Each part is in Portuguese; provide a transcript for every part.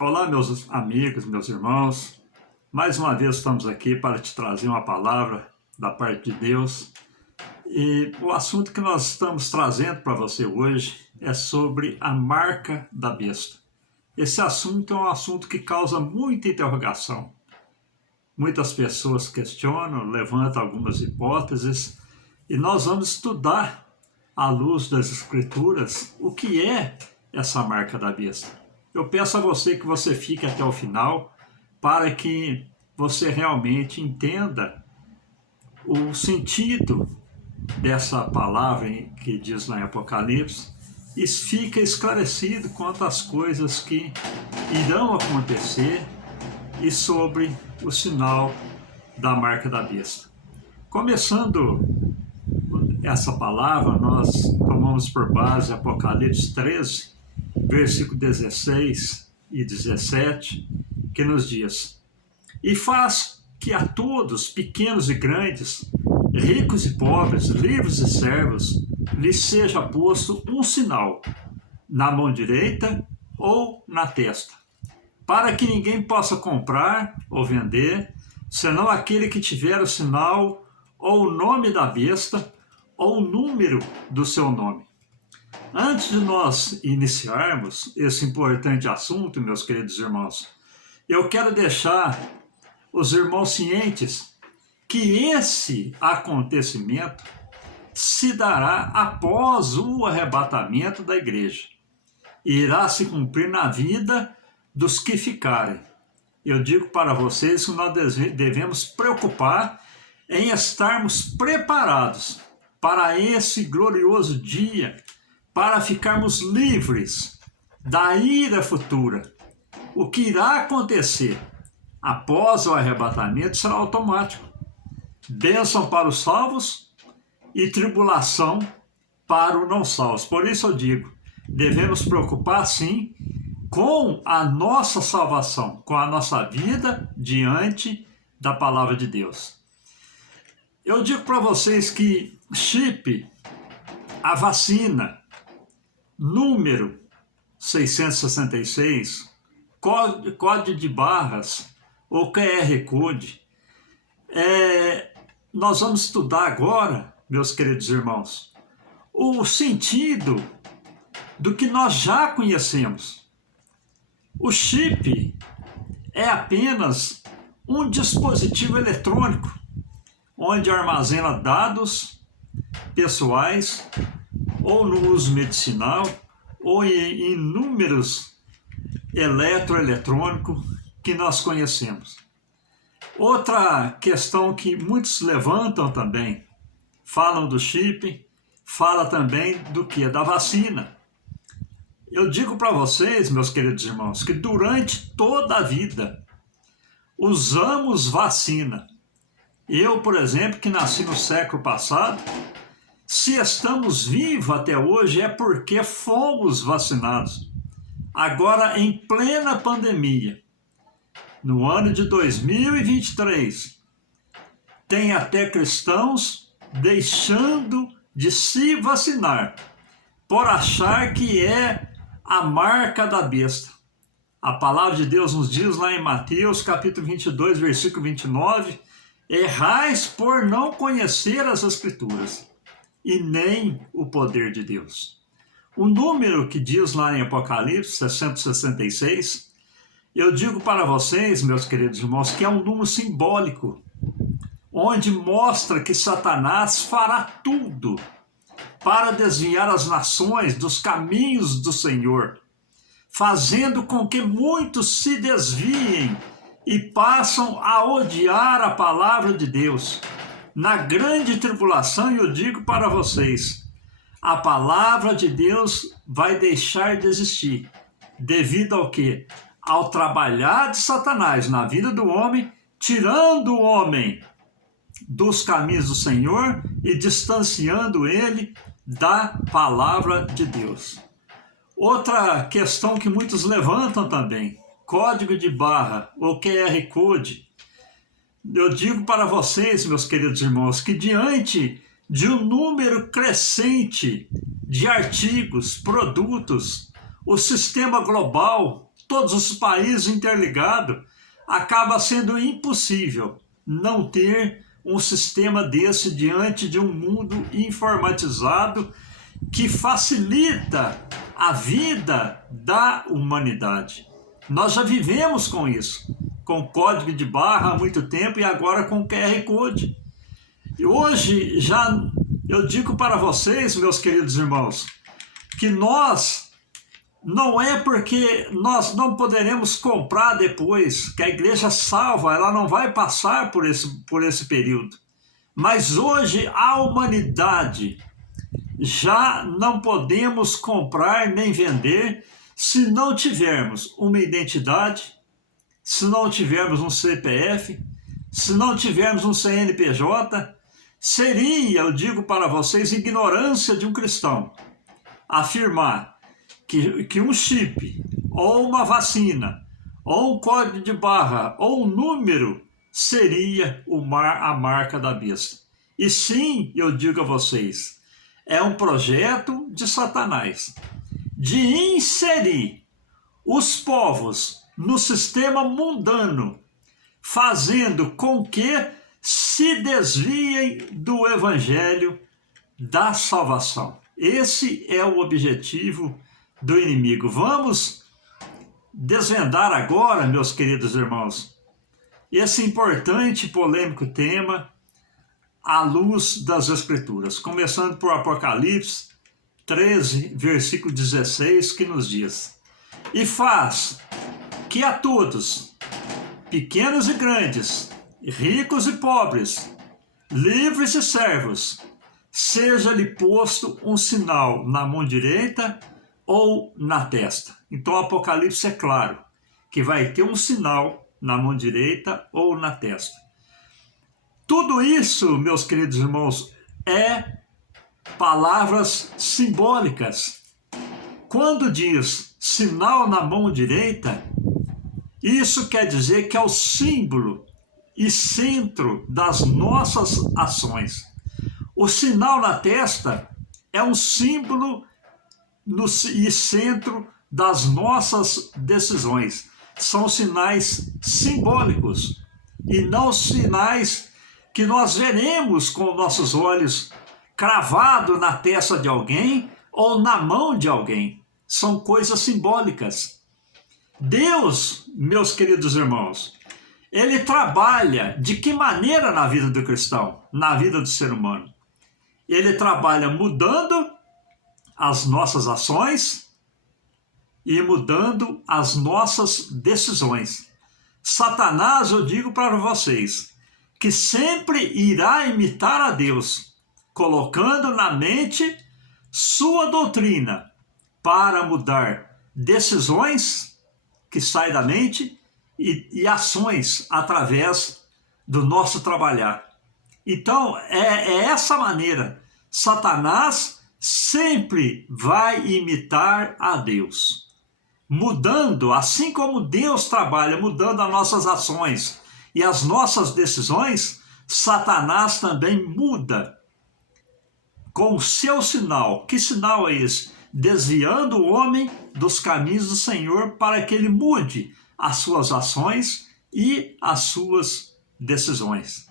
Olá, meus amigos, meus irmãos. Mais uma vez estamos aqui para te trazer uma palavra da parte de Deus. E o assunto que nós estamos trazendo para você hoje é sobre a marca da besta. Esse assunto é um assunto que causa muita interrogação. Muitas pessoas questionam, levantam algumas hipóteses, e nós vamos estudar, à luz das Escrituras, o que é essa marca da besta. Eu peço a você que você fique até o final para que você realmente entenda o sentido dessa palavra que diz lá em Apocalipse e fica esclarecido quanto às coisas que irão acontecer e sobre o sinal da marca da besta. Começando essa palavra, nós tomamos por base Apocalipse 13, versículo 16 e 17, que nos diz: E faz que a todos, pequenos e grandes, ricos e pobres, livres e servos, lhes seja posto um sinal na mão direita ou na testa, para que ninguém possa comprar ou vender, senão aquele que tiver o sinal ou o nome da besta ou o número do seu nome. Antes de nós iniciarmos esse importante assunto, meus queridos irmãos, eu quero deixar os irmãos cientes que esse acontecimento se dará após o arrebatamento da igreja e irá se cumprir na vida dos que ficarem. Eu digo para vocês que nós devemos preocupar em estarmos preparados para esse glorioso dia, para ficarmos livres da ira futura. O que irá acontecer após o arrebatamento será automático. Bênção para os salvos e tribulação para os não salvos. Por isso eu digo, devemos preocupar sim com a nossa salvação, com a nossa vida diante da palavra de Deus. Eu digo para vocês que chip, a vacina, número 666, código de barras ou QR Code, nós vamos estudar agora, meus queridos irmãos, o sentido do que nós já conhecemos. O chip é apenas um dispositivo eletrônico onde armazena dados pessoais ou no uso medicinal ou em números eletroeletrônicos que nós conhecemos. Outra questão que muitos levantam também, falam do chip, fala também do que? Da vacina. Eu digo para vocês, meus queridos irmãos, que durante toda a vida usamos vacina. Eu, por exemplo, que nasci no século passado, se estamos vivos até hoje é porque fomos vacinados. Agora, em plena pandemia, no ano de 2023, tem até cristãos deixando de se vacinar por achar que é a marca da besta. A palavra de Deus nos diz lá em Mateus capítulo 22, versículo 29, errais por não conhecer as Escrituras e nem o poder de Deus. O número que diz lá em Apocalipse 666, eu digo para vocês, meus queridos irmãos, que é um número simbólico, onde mostra que Satanás fará tudo para desviar as nações dos caminhos do Senhor, fazendo com que muitos se desviem e passam a odiar a palavra de Deus. Na grande tribulação, eu digo para vocês, a palavra de Deus vai deixar de existir. Devido ao quê? Ao trabalhar de Satanás na vida do homem, tirando o homem dos caminhos do Senhor e distanciando ele da palavra de Deus. Outra questão que muitos levantam também, código de barra ou QR Code. Eu digo para vocês, meus queridos irmãos, que diante de um número crescente de artigos, produtos, o sistema global todos os países interligados, acaba sendo impossível não ter um sistema desse diante de um mundo informatizado que facilita a vida da humanidade. Nós já vivemos com isso, com código de barra há muito tempo e agora com QR Code. E hoje já eu digo para vocês, meus queridos irmãos, que nós não é porque nós não poderemos comprar depois, que a igreja salva, ela não vai passar por esse período. Mas hoje a humanidade já não podemos comprar nem vender se não tivermos uma identidade, se não tivermos um CPF, se não tivermos um CNPJ. Seria, eu digo para vocês, ignorância de um cristão afirmar que um chip, ou uma vacina, ou um código de barra, ou um número seria a marca da besta. E sim, eu digo a vocês, é um projeto de Satanás de inserir os povos no sistema mundano, fazendo com que se desviem do evangelho da salvação. Esse é o objetivo do inimigo. Vamos desvendar agora, meus queridos irmãos, esse importante e polêmico tema à luz das Escrituras, começando por Apocalipse 13, versículo 16, que nos diz: E faz que a todos, pequenos e grandes, ricos e pobres, livres e servos, seja-lhe posto um sinal na mão direita ou na testa. Então o Apocalipse é claro que vai ter um sinal na mão direita ou na testa. Tudo isso, meus queridos irmãos, é palavras simbólicas. Quando diz sinal na mão direita, isso quer dizer que é o símbolo e centro das nossas ações. O sinal na testa é um símbolo e centro das nossas decisões. São sinais simbólicos e não sinais que nós veremos com nossos olhos cravado na testa de alguém ou na mão de alguém. São coisas simbólicas. Deus, meus queridos irmãos, ele trabalha de que maneira na vida do cristão, na vida do ser humano? Ele trabalha mudando as nossas ações e mudando as nossas decisões. Satanás, eu digo para vocês, que sempre irá imitar a Deus, colocando na mente sua doutrina para mudar decisões que saem da mente e ações através do nosso trabalhar. Então, é essa maneira. Satanás sempre vai imitar a Deus, mudando, assim como Deus trabalha, mudando as nossas ações e as nossas decisões, Satanás também muda com o seu sinal. Que sinal é esse? Desviando o homem dos caminhos do Senhor para que ele mude as suas ações e as suas decisões.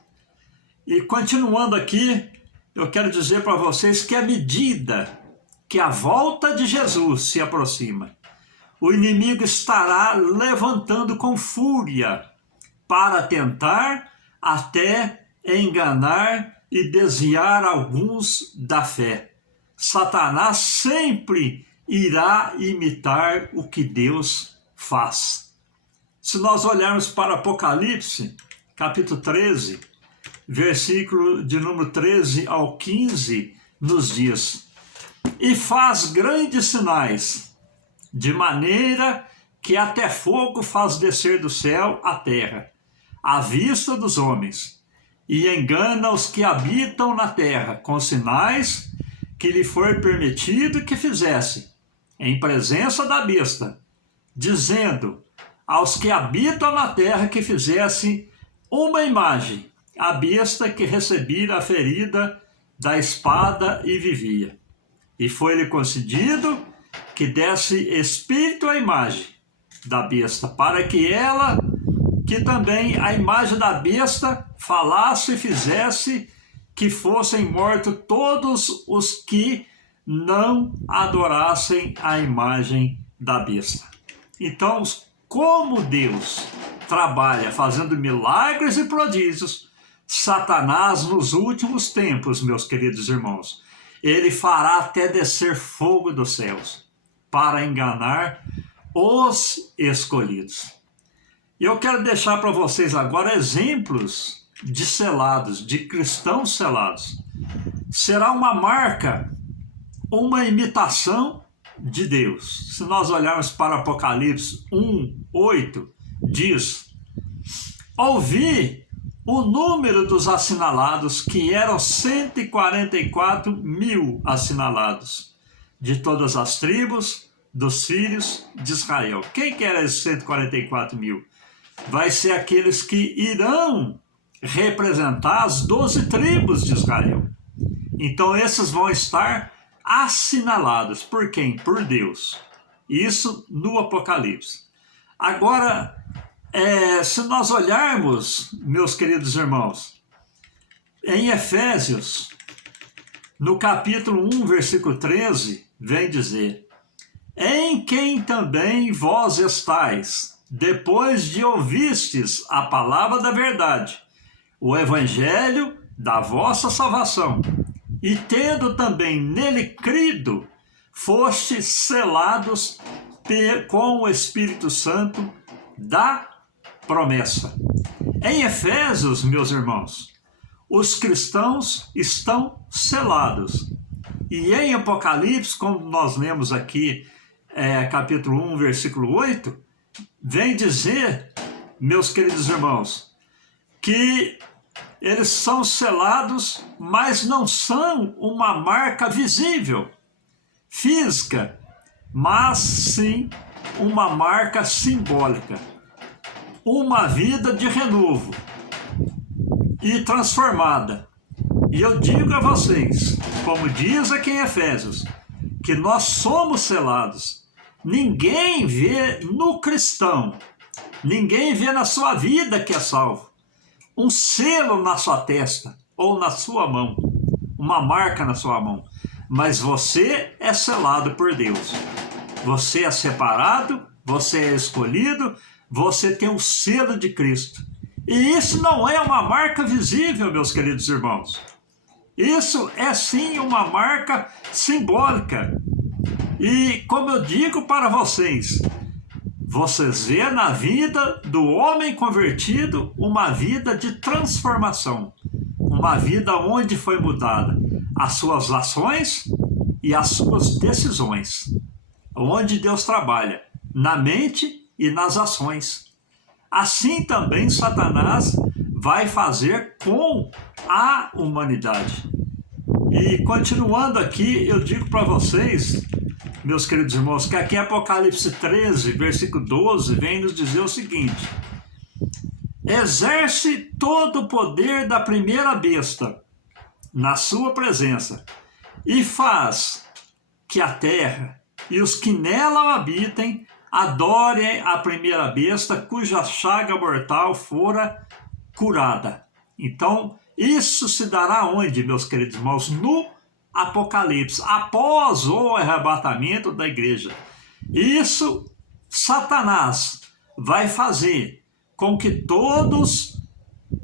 E continuando aqui, eu quero dizer para vocês que à medida que a volta de Jesus se aproxima, o inimigo estará levantando com fúria para tentar até enganar e desviar alguns da fé. Satanás sempre irá imitar o que Deus faz. Se nós olharmos para Apocalipse, capítulo 13, versículo de número 13 ao 15, nos diz: E faz grandes sinais, de maneira que até fogo faz descer do céu à terra, à vista dos homens, e engana os que habitam na terra, com sinais que lhe foi permitido que fizesse, em presença da besta, dizendo aos que habitam na terra que fizessem uma imagem, a besta que recebera a ferida da espada e vivia. E foi-lhe concedido que desse espírito à imagem, da besta, para que ela, que também a imagem da besta, falasse e fizesse que fossem mortos todos os que não adorassem a imagem da besta. Então, como Deus trabalha fazendo milagres e prodígios, Satanás nos últimos tempos, meus queridos irmãos, ele fará até descer fogo dos céus para enganar os escolhidos. E eu quero deixar para vocês agora exemplos de selados, de cristãos selados. Será uma marca, uma imitação de Deus. Se nós olharmos para Apocalipse 1:8, diz: ouvi o número dos assinalados, que eram 144 mil assinalados, de todas as tribos dos filhos de Israel. Quem que era esses 144 mil? Vai ser aqueles que irão representar as 12 tribos de Israel. Então esses vão estar assinalados. Por quem? Por Deus. Isso no Apocalipse. Agora, se nós olharmos, meus queridos irmãos, em Efésios, no capítulo 1, versículo 13, vem dizer: em quem também vós estáis, depois de ouvistes a palavra da verdade, o evangelho da vossa salvação, e tendo também nele crido, fostes selados com o Espírito Santo da promessa. Em Efésios, meus irmãos, os cristãos estão selados. E em Apocalipse, como nós lemos aqui, capítulo 1, versículo 8, vem dizer, meus queridos irmãos, que eles são selados, mas não são uma marca visível, física, mas sim uma marca simbólica, uma vida de renovo e transformada. E eu digo a vocês, como diz aqui em Efésios, que nós somos selados. Ninguém vê no cristão, ninguém vê na sua vida que é salvo um selo na sua testa ou na sua mão, uma marca na sua mão. Mas você é selado por Deus. Você é separado, você é escolhido, você tem o selo de Cristo. E isso não é uma marca visível, meus queridos irmãos. Isso é sim uma marca simbólica. E como eu digo para vocês, vocês vê na vida do homem convertido uma vida de transformação, uma vida onde foi mudada as suas ações e as suas decisões, onde Deus trabalha na mente e nas ações. Assim também Satanás vai fazer com a humanidade. E continuando aqui, eu digo para vocês, meus queridos irmãos, que aqui em Apocalipse 13, versículo 12, vem nos dizer o seguinte: exerce todo o poder da primeira besta na sua presença, e faz que a terra e os que nela habitem adorem a primeira besta, cuja chaga mortal fora curada. Então, isso se dará onde, meus queridos irmãos? No Apocalipse, após o arrebatamento da igreja. Isso Satanás vai fazer com que todos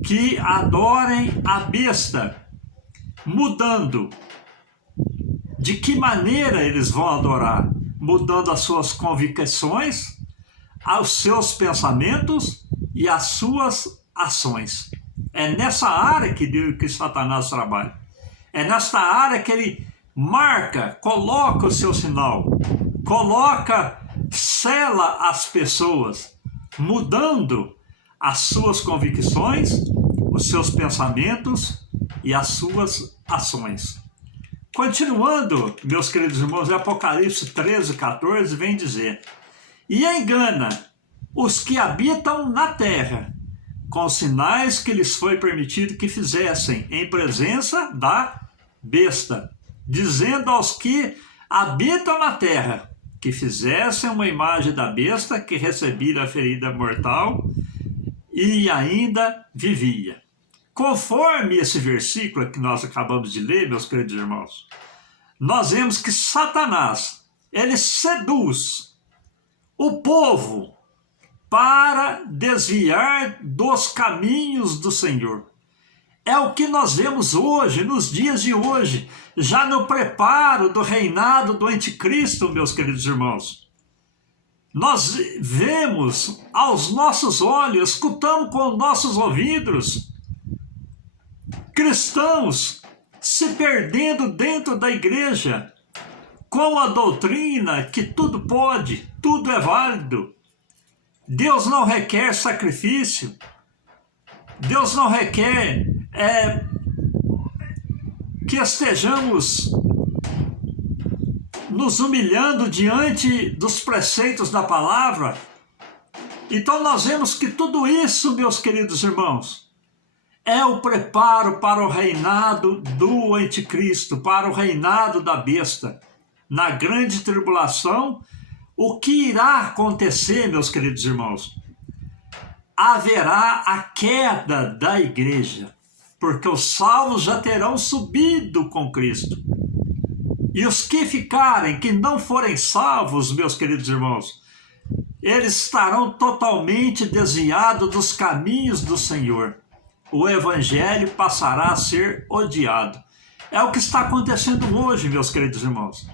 que adorem a besta, mudando. De que maneira eles vão adorar? Mudando as suas convicções, os seus pensamentos e as suas ações. É nessa área que Satanás trabalha. É nesta área que ele marca, coloca o seu sinal, sela as pessoas, mudando as suas convicções, os seus pensamentos e as suas ações. Continuando, meus queridos irmãos, em Apocalipse 13, 14, vem dizer: e engana os que habitam na terra, com sinais que lhes foi permitido que fizessem em presença da besta, dizendo aos que habitam na terra que fizessem uma imagem da besta que recebera a ferida mortal e ainda vivia. Conforme esse versículo que nós acabamos de ler, meus queridos irmãos, nós vemos que Satanás, ele seduz o povo para desviar dos caminhos do Senhor. É o que nós vemos hoje, nos dias de hoje, já no preparo do reinado do anticristo, meus queridos irmãos. Nós vemos aos nossos olhos, escutamos com os nossos ouvidos, cristãos se perdendo dentro da igreja, com a doutrina que tudo pode, tudo é válido. Deus não requer sacrifício, Deus não requer que estejamos nos humilhando diante dos preceitos da palavra. Então nós vemos que tudo isso, meus queridos irmãos, é o preparo para o reinado do anticristo, para o reinado da besta. Na grande tribulação, o que irá acontecer, meus queridos irmãos? Haverá a queda da igreja, porque os salvos já terão subido com Cristo. E os que ficarem, que não forem salvos, meus queridos irmãos, eles estarão totalmente desviados dos caminhos do Senhor. O evangelho passará a ser odiado. É o que está acontecendo hoje, meus queridos irmãos.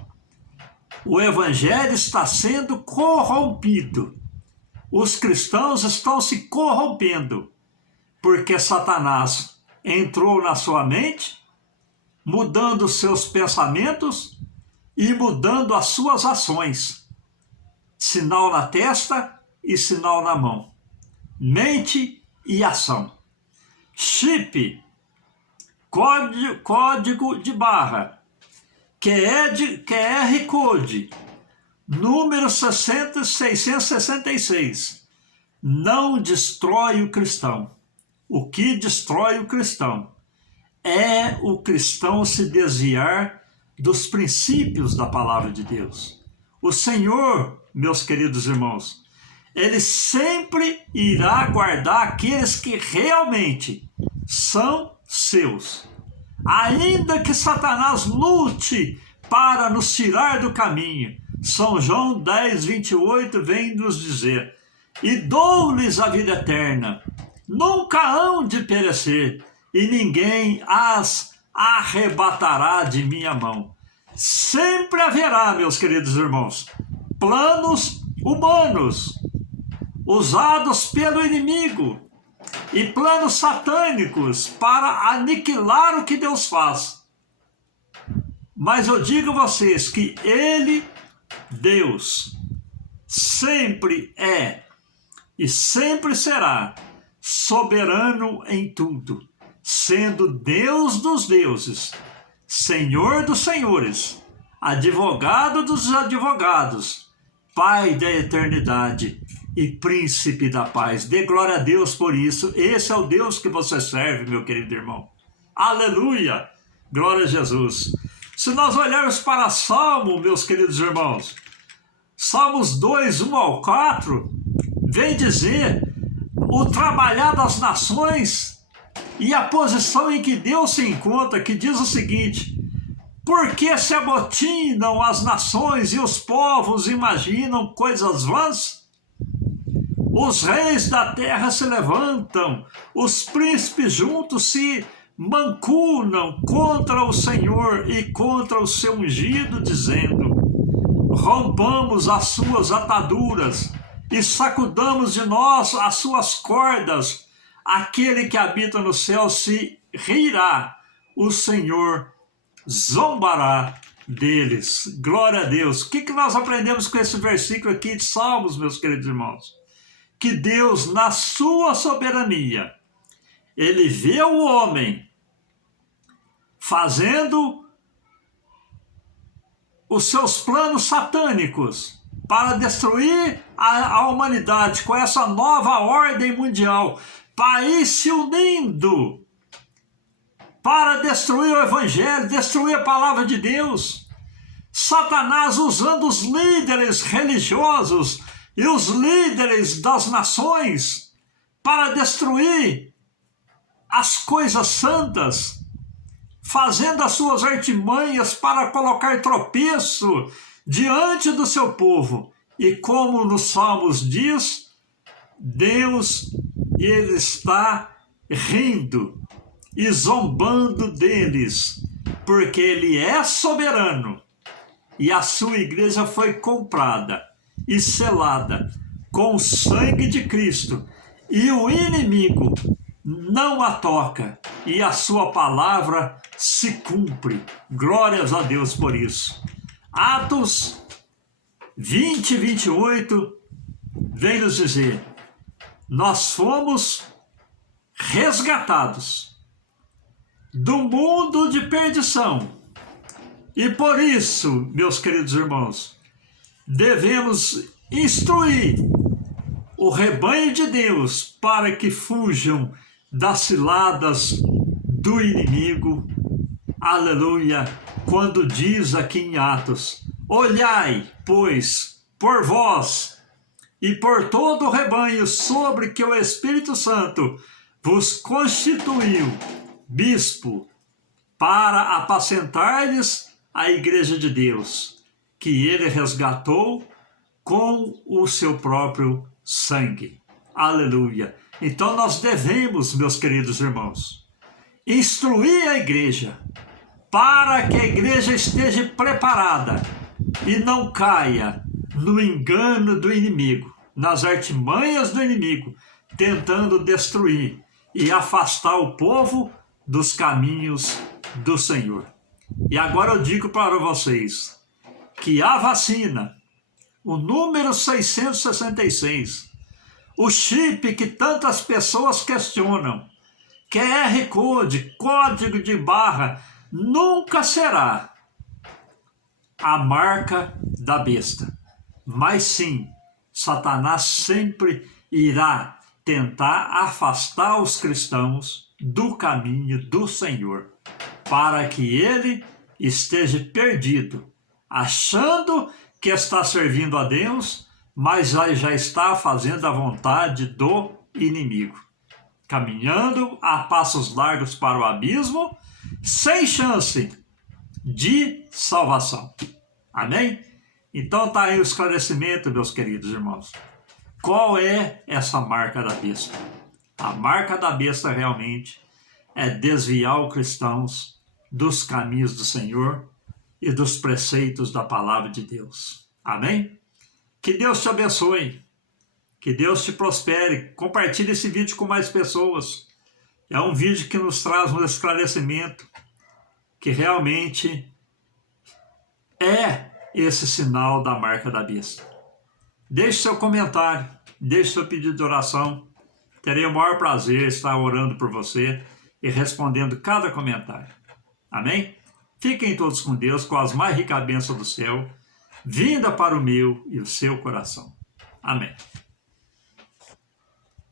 O evangelho está sendo corrompido. Os cristãos estão se corrompendo, porque Satanás entrou na sua mente, mudando seus pensamentos e mudando as suas ações. Sinal na testa e sinal na mão. Mente e ação. Chip, código de barra, QR Code, número 666. Não destrói o cristão. O que destrói o cristão é o cristão se desviar dos princípios da palavra de Deus. O Senhor, meus queridos irmãos, ele sempre irá guardar aqueles que realmente são seus. Ainda que Satanás lute para nos tirar do caminho, São João 10:28 vem nos dizer: e dou-lhes a vida eterna, nunca hão de perecer, e ninguém as arrebatará de minha mão. Sempre haverá, meus queridos irmãos, planos humanos usados pelo inimigo e planos satânicos para aniquilar o que Deus faz. Mas eu digo a vocês que Ele, Deus, sempre é e sempre será soberano em tudo, sendo Deus dos deuses, Senhor dos senhores, advogado dos advogados, Pai da eternidade e Príncipe da paz. Dê glória a Deus por isso. Esse é o Deus que você serve, meu querido irmão. Aleluia! Glória a Jesus. Se nós olharmos para Salmo, meus queridos irmãos, Salmos 2, 1 ao 4, vem dizer o trabalhar das nações e a posição em que Deus se encontra, que diz o seguinte: por que se amotinam as nações e os povos imaginam coisas vãs? Os reis da terra se levantam, os príncipes juntos se mancunam contra o Senhor e contra o seu ungido, dizendo: rompamos as suas ataduras e sacudamos de nós as suas cordas. Aquele que habita no céu se rirá, o Senhor zombará deles. Glória a Deus. O que nós aprendemos com esse versículo aqui de Salmos, meus queridos irmãos? Que Deus, na sua soberania, Ele vê o homem fazendo os seus planos satânicos para destruir a humanidade com essa nova ordem mundial, país se unindo para destruir o evangelho, destruir a palavra de Deus. Satanás usando os líderes religiosos e os líderes das nações para destruir as coisas santas, fazendo as suas artimanhas para colocar tropeço diante do seu povo. E como nos Salmos diz, Deus, ele está rindo e zombando deles, porque ele é soberano e a sua igreja foi comprada e selada com o sangue de Cristo, e o inimigo não a toca, e a sua palavra se cumpre. Glórias a Deus por isso. Atos 20, 28 vem nos dizer: nós fomos resgatados do mundo de perdição, e por isso, meus queridos irmãos, devemos instruir o rebanho de Deus para que fujam das ciladas do inimigo. Aleluia! Quando diz aqui em Atos: olhai, pois, por vós e por todo o rebanho sobre que o Espírito Santo vos constituiu bispo, para apacentar-lhes a igreja de Deus, que ele resgatou com o seu próprio sangue. Aleluia! Então nós devemos, meus queridos irmãos, instruir a igreja para que a igreja esteja preparada e não caia no engano do inimigo, nas artimanhas do inimigo, tentando destruir e afastar o povo dos caminhos do Senhor. E agora eu digo para vocês que a vacina, o número 666, o chip que tantas pessoas questionam, QR Code, código de barra, nunca será a marca da besta. Mas sim, Satanás sempre irá tentar afastar os cristãos do caminho do Senhor, para que ele esteja perdido, achando que está servindo a Deus, mas já está fazendo a vontade do inimigo, caminhando a passos largos para o abismo, sem chance de salvação. Amém? Então está aí o esclarecimento, meus queridos irmãos. Qual é essa marca da besta? A marca da besta realmente é desviar os cristãos dos caminhos do Senhor e dos preceitos da palavra de Deus. Amém? Que Deus te abençoe. Que Deus te prospere. Compartilhe esse vídeo com mais pessoas. É um vídeo que nos traz um esclarecimento que realmente é esse sinal da marca da besta. Deixe seu comentário, deixe seu pedido de oração. Terei o maior prazer em estar orando por você e respondendo cada comentário. Amém? Fiquem todos com Deus, com as mais ricas bênçãos do céu, vinda para o meu e o seu coração. Amém.